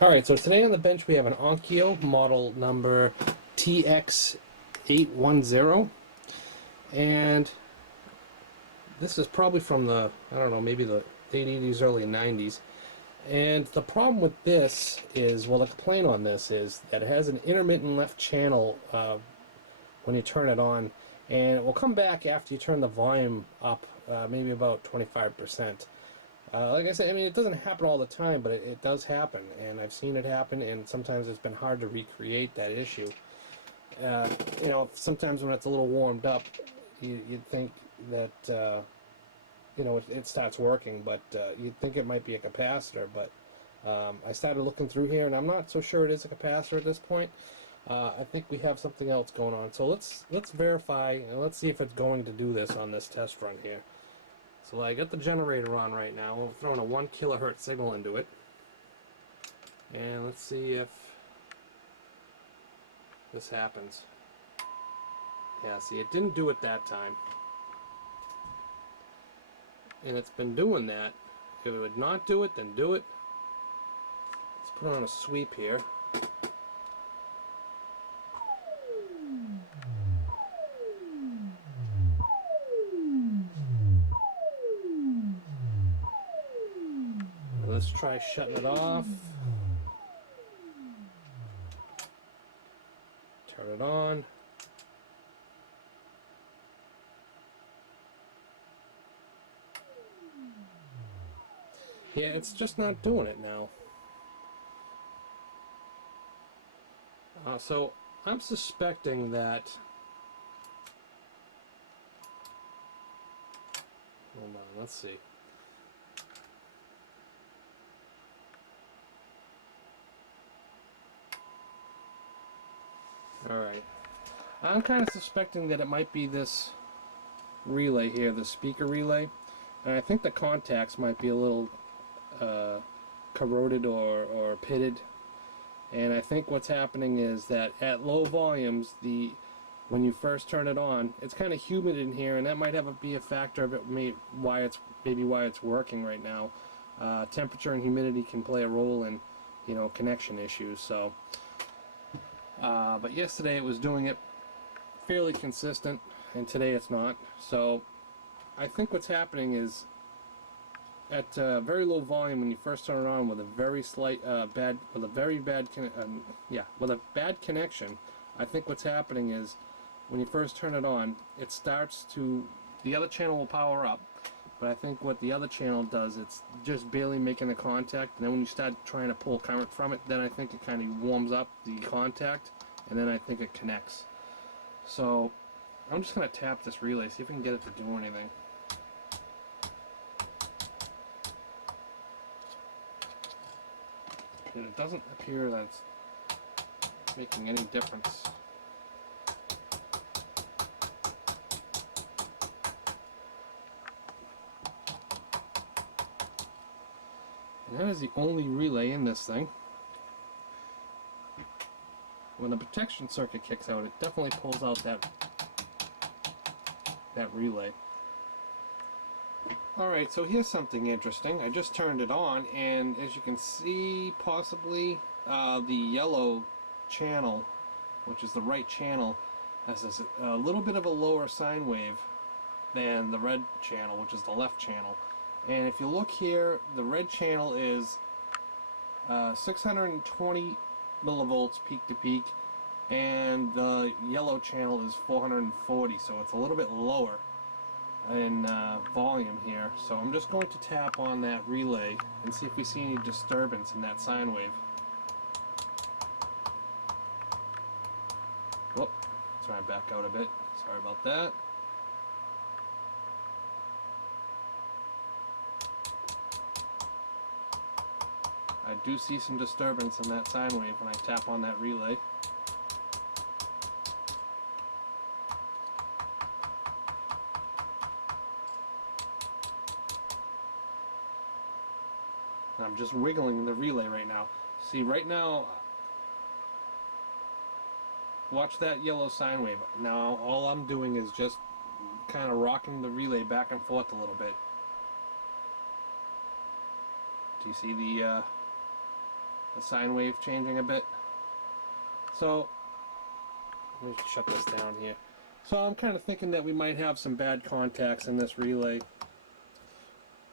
Alright, so today on the bench we have an Onkyo model number TX-810, and this is probably from the, I don't know, maybe the late 80s, early 90s. And the problem with this is, well, the complaint on this is that it has an intermittent left channel when you turn it on, and it will come back after you turn the volume up, maybe about 25%. Like I said, I mean, it doesn't happen all the time, but it does happen, and I've seen it happen, and sometimes it's been hard to recreate that issue. Sometimes when it's a little warmed up, you'd think that, it starts working, but you'd think it might be a capacitor, but I started looking through here, and I'm not so sure it is a capacitor at this point. I think we have something else going on. So let's verify, and let's see if it's going to do this on this test run here. So I got the generator on right now. We're throwing a 1 kilohertz signal into it. And let's see if this happens. Yeah, see, it didn't do it that time. And it's been doing that. If it would not do it, then do it. Let's put on a sweep here. Let's try shutting it off. Turn it on. Yeah, it's just not doing it now. So I'm suspecting that... Hold on, let's see. Alright. I'm kind of suspecting that it might be this relay here, the speaker relay. And I think the contacts might be a little corroded or pitted. And I think what's happening is that at low volumes, when you first turn it on, it's kind of humid in here, and that might be a factor of it, maybe why it's working right now. Temperature and humidity can play a role in, connection issues. So, but yesterday it was doing it fairly consistent, and today it's not. So, I think what's happening is at very low volume, when you first turn it on with a very slight with a bad connection, I think what's happening is when you first turn it on, it starts to, the other channel will power up, but I think what the other channel does, it's just barely making the contact, and then when you start trying to pull current from it, then I think it kind of warms up the contact, and then I think it connects. So I'm just going to tap this relay, see if we can get it to do anything. And it doesn't appear that it's making any difference. And that is the only relay in this thing. When the protection circuit kicks out, it definitely pulls out that relay. Alright, so here's something interesting. I just turned it on, and as you can see, possibly the yellow channel, which is the right channel, has a little bit of a lower sine wave than the red channel, which is the left channel. And if you look here, the red channel is 620 millivolts peak to peak, and the yellow channel is 440, so it's a little bit lower in volume here. So I'm just going to tap on that relay and see if we see any disturbance in that sine wave. Whoop, try and back out a bit. Sorry about that. I do see some disturbance in that sine wave when I tap on that relay. I'm just wiggling the relay right now. See, right now, watch that yellow sine wave. Now, all I'm doing is just kind of rocking the relay back and forth a little bit. Do you see the the sine wave changing a bit. So let me shut this down here. So I'm kind of thinking that we might have some bad contacts in this relay.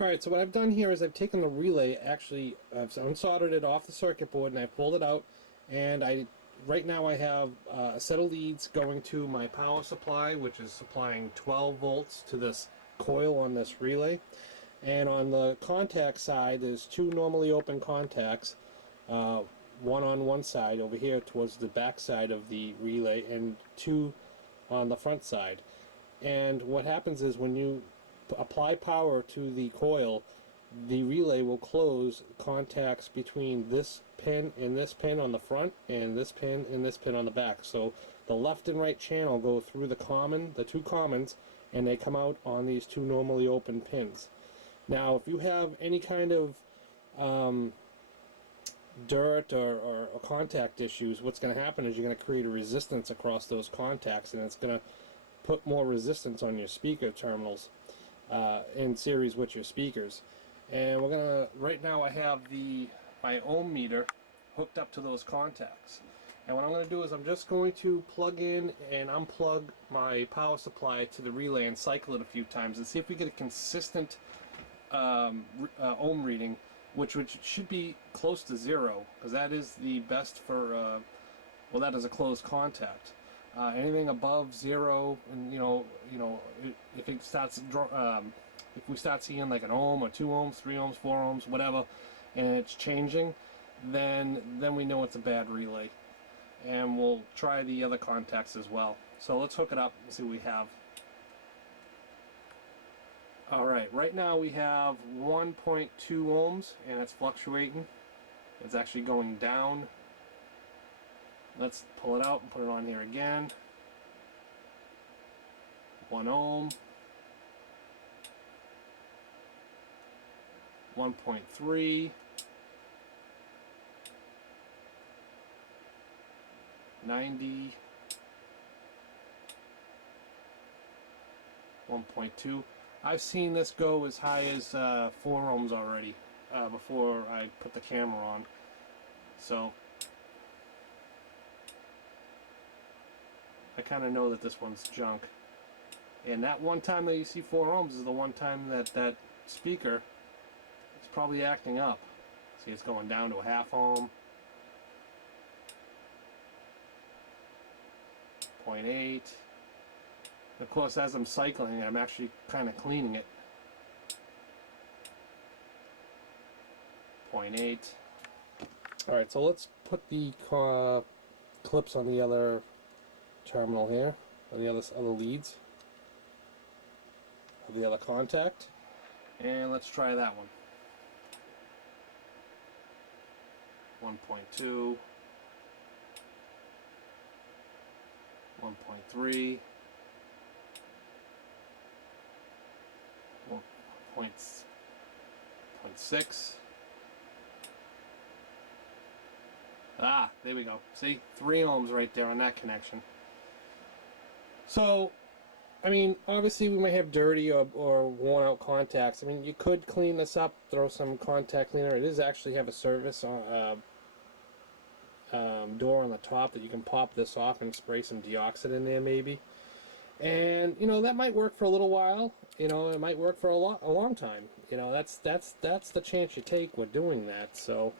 Alright, so what I've done here is I've taken the relay, actually I've unsoldered it off the circuit board and I've pulled it out, and right now I have a set of leads going to my power supply, which is supplying 12 volts to this coil on this relay. And on the contact side, there's two normally open contacts, one on one side over here towards the back side of the relay, and two on the front side. And what happens is when you apply power to the coil, the relay will close contacts between this pin and this pin on the front, and this pin and this pin on the back. So the left and right channel go through the two commons, and they come out on these two normally open pins. Now if you have any kind of dirt or contact issues, what's going to happen is you're going to create a resistance across those contacts, and it's going to put more resistance on your speaker terminals in series with your speakers. And we're gonna, right now I have my ohm meter hooked up to those contacts, and what I'm going to do is I'm just going to plug in and unplug my power supply to the relay and cycle it a few times and see if we get a consistent ohm reading, which should be close to 0, because that is the best for well, that is a closed contact. Anything above 0, and if it starts, if we start seeing like an ohm or 2 ohms, 3 ohms, 4 ohms, whatever, and it's changing, then we know it's a bad relay, and we'll try the other contacts as well. So let's hook it up and see what we have. Alright, right now we have 1.2 ohms, and it's fluctuating. It's actually going down. Let's pull it out and put it on here again. 1 ohm. 1.3. 90. 1.2. I've seen this go as high as 4 ohms already before I put the camera on. So I kind of know that this one's junk. And that one time that you see 4 ohms is the one time that speaker is probably acting up. See, it's going down to a half ohm. 0.8. Of course, as I'm cycling, I'm actually kind of cleaning it. 0.8. Alright, so let's put the clips on the other terminal here, or the other leads of the other contact, and let's try that one. 1.2, 1.3, 1.6. Ah, there we go. See, 3 ohms right there on that connection. So, I mean, obviously we might have dirty or worn out contacts. I mean, you could clean this up, throw some contact cleaner. It does actually have a service door on the top that you can pop this off and spray some deoxit in there maybe. And, that might work for a little while. It might work for a long time. That's the chance you take with doing that. So,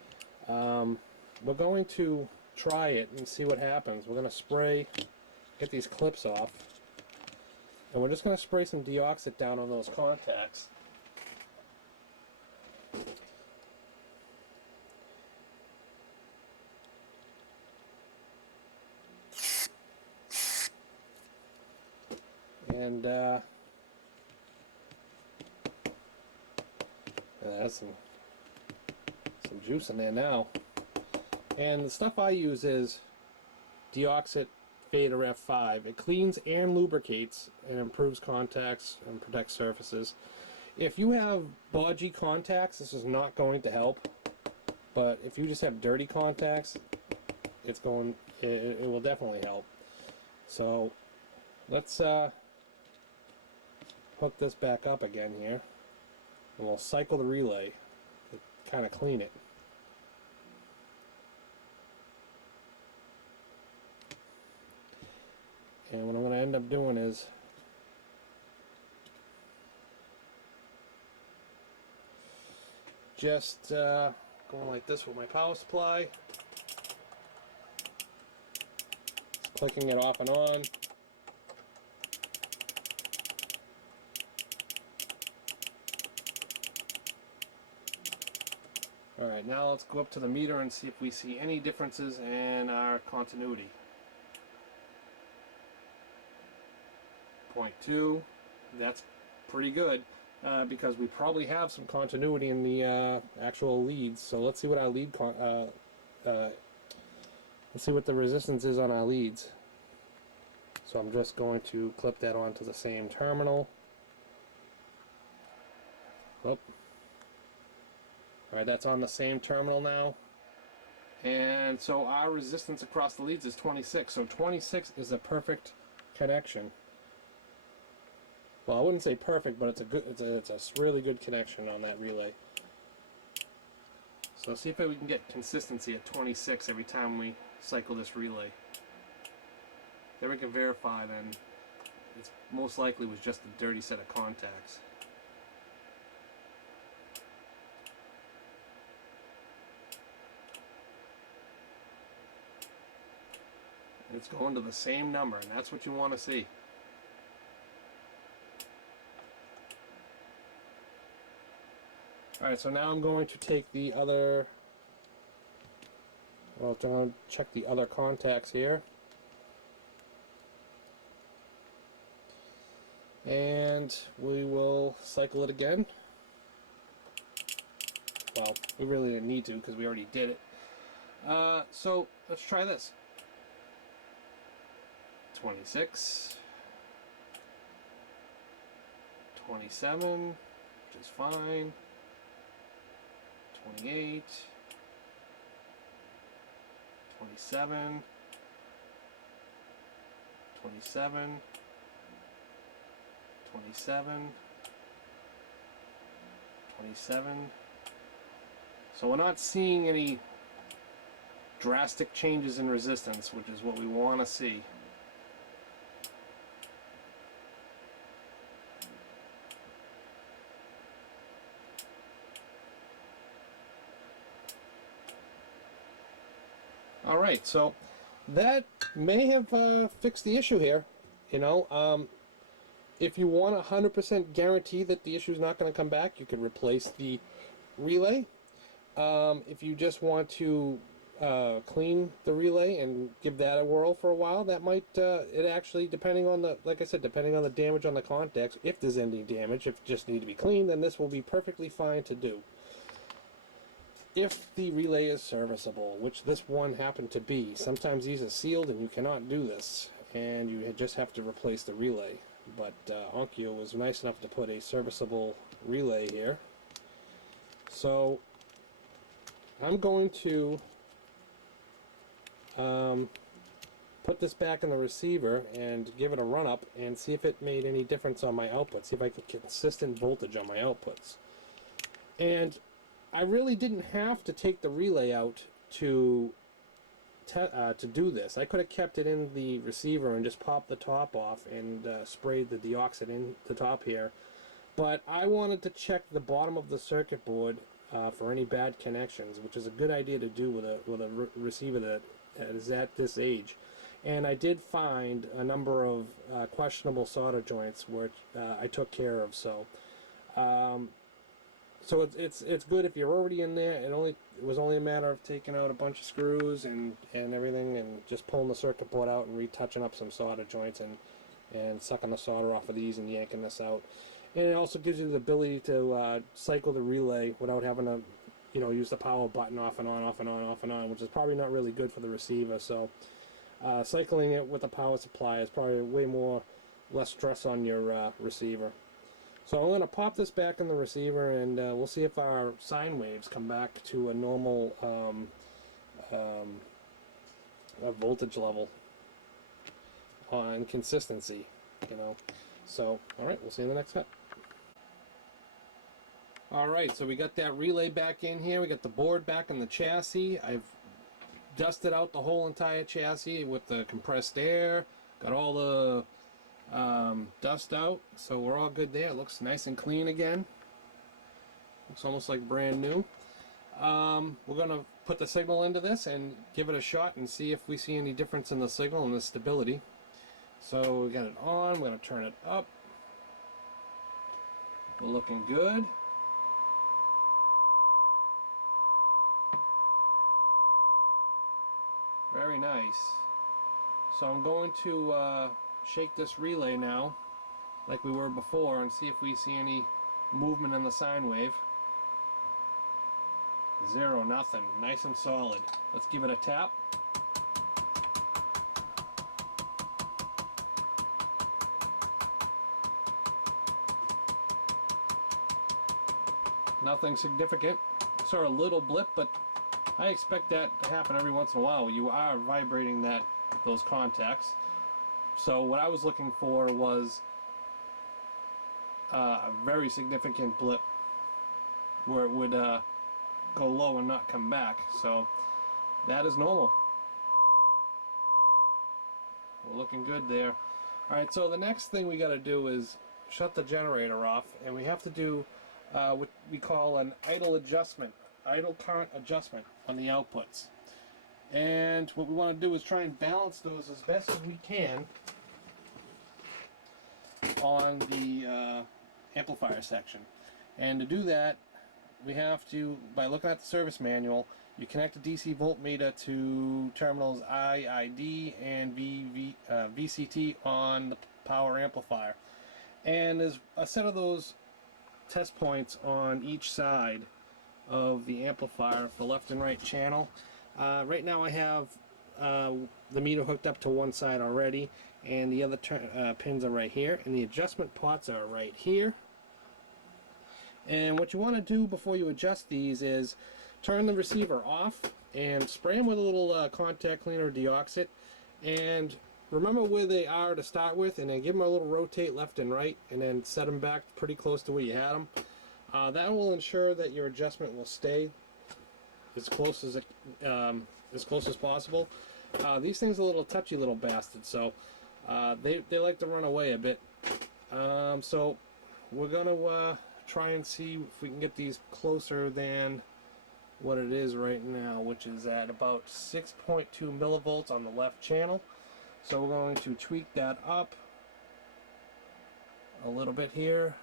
we're going to try it and see what happens. We're going to get these clips off, and we're just going to spray some deoxit down on those contacts. And that's some juice in there now. And the stuff I use is Deoxit Fader F5. It cleans and lubricates and improves contacts and protects surfaces. If you have bodgy contacts, this is not going to help. But if you just have dirty contacts, it will definitely help. So let's hook this back up again here, and we'll cycle the relay to kind of clean it. And what I'm going to end up doing is just going like this with my power supply, just clicking it off and on. Alright, now let's go up to the meter and see if we see any differences in our continuity. 0.2, that's pretty good, because we probably have some continuity in the actual leads. So let's see what our lead let's see what the resistance is on our leads. So I'm just going to clip that onto the same terminal. Whoop. Alright, that's on the same terminal now. And so our resistance across the leads is 26. So 26 is a perfect connection. Well, I wouldn't say perfect, but it's a really good connection on that relay. So see if we can get consistency at 26 every time we cycle this relay. Then we can verify then it's most likely was just a dirty set of contacts. It's going to the same number, and that's what you want to see. Alright, so now I'm going to take the other, well, I'm going to check the other contacts here. And we will cycle it again. Well, we really didn't need to because we already did it. So let's try this. 26, 27, which is fine, 28, 27, 27, 27, 27. So we're not seeing any drastic changes in resistance, which is what we want to see. Alright, so that may have fixed the issue here. You know, if you want a 100% guarantee that the issue is not going to come back, you could replace the relay. If you just want to clean the relay and give that a whirl for a while, that might, it actually, depending on the, like I said, depending on the damage on the contacts, if there's any damage, if it just need to be cleaned, then this will be perfectly fine to do. If the relay is serviceable, which this one happened to be, sometimes these are sealed and you cannot do this, and you just have to replace the relay. But Onkyo was nice enough to put a serviceable relay here. So I'm going to put this back in the receiver and give it a run up and see if it made any difference on my output, see if I get consistent voltage on my outputs. And I really didn't have to take the relay out to do this. I could have kept it in the receiver and just popped the top off and sprayed the deoxit in the top here. But I wanted to check the bottom of the circuit board for any bad connections, which is a good idea to do with a receiver that is at this age. And I did find a number of questionable solder joints, which I took care of. So it's good if you're already in there. It was only a matter of taking out a bunch of screws and everything, and just pulling the circuit board out and retouching up some solder joints and sucking the solder off of these and yanking this out. And it also gives you the ability to cycle the relay without having to, you know, use the power button off and on, off and on, off and on, which is probably not really good for the receiver. So cycling it with a power supply is probably less stress on your receiver. So I'm going to pop this back in the receiver, and we'll see if our sine waves come back to a normal voltage level and consistency, you know. So, alright, we'll see you in the next cut. Alright, so we got that relay back in here, we got the board back in the chassis. I've dusted out the whole entire chassis with the compressed air, Got all the dust out, so we're all good there. It looks nice and clean again. Looks almost like brand new. We're going to put the signal into this and give it a shot and see if we see any difference in the signal and the stability. So we got it on, we're going to turn it up. We're looking good. Very nice. So I'm going to shake this relay now, like we were before, and see if we see any movement in the sine wave. Zero, nothing. Nice and solid. Let's give it a tap. Nothing significant. Saw a little blip, but I expect that to happen every once in a while. You are vibrating those contacts. So what I was looking for was a very significant blip where it would go low and not come back. So that is normal. We're looking good there. Alright, so the next thing we got to do is shut the generator off, and we have to do what we call an idle adjustment, idle current adjustment on the outputs. And what we want to do is try and balance those as best as we can on the amplifier section. And to do that, we have to, by looking at the service manual, you connect a DC voltmeter to terminals I, ID, and VCT on the power amplifier. And there's a set of those test points on each side of the amplifier for left and right channel. Right now I have the meter hooked up to one side already, and the other pins are right here, and the adjustment pots are right here. And what you want to do before you adjust these is turn the receiver off and spray them with a little contact cleaner deoxit, and remember where they are to start with, and then give them a little rotate left and right, and then set them back pretty close to where you had them. That will ensure that your adjustment will stay as close as possible. These things are a little touchy little bastards, so they like to run away a bit. So we're gonna try and see if we can get these closer than what it is right now, which is at about 6.2 millivolts on the left channel. So we're going to tweak that up a little bit here.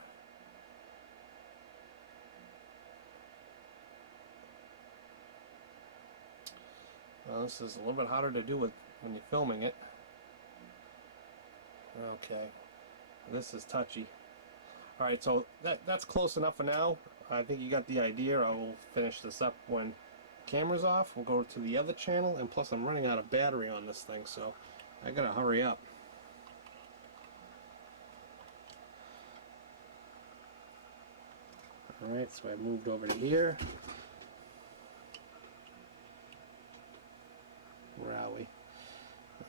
Well, this is a little bit harder to do when you're filming it. Okay, this is touchy. Alright, so that's close enough for now. I think you got the idea. I will finish this up when the camera's off. We'll go to the other channel, and plus I'm running out of battery on this thing, so I gotta hurry up. Alright, so I moved over to here. Where are we?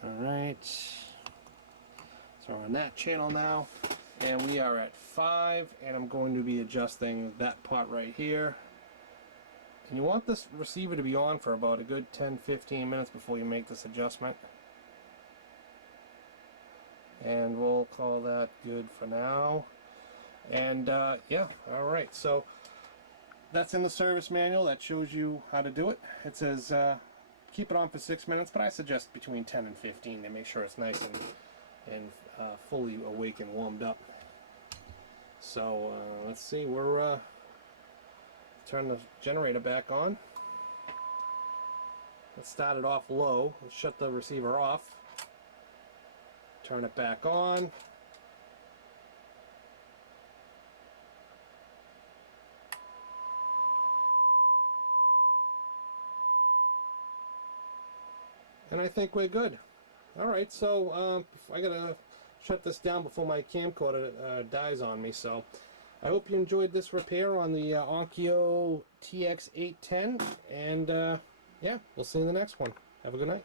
Alright. So we're on that channel now. And we are at 5, and I'm going to be adjusting that pot right here. And you want this receiver to be on for about a good 10-15 minutes before you make this adjustment. And we'll call that good for now. And yeah, alright, so that's in the service manual. That shows you how to do it. It says keep it on for 6 minutes, but I suggest between 10 and 15 to make sure it's nice and fully awake and warmed up. So let's see, we're turn the generator back on. Let's start it off low. Let's shut the receiver off. Turn it back on. And I think we're good. Alright, so I gotta shut this down before my camcorder dies on me. So I hope you enjoyed this repair on the Onkyo TX-810, and yeah, we'll see you in the next one. Have a good night.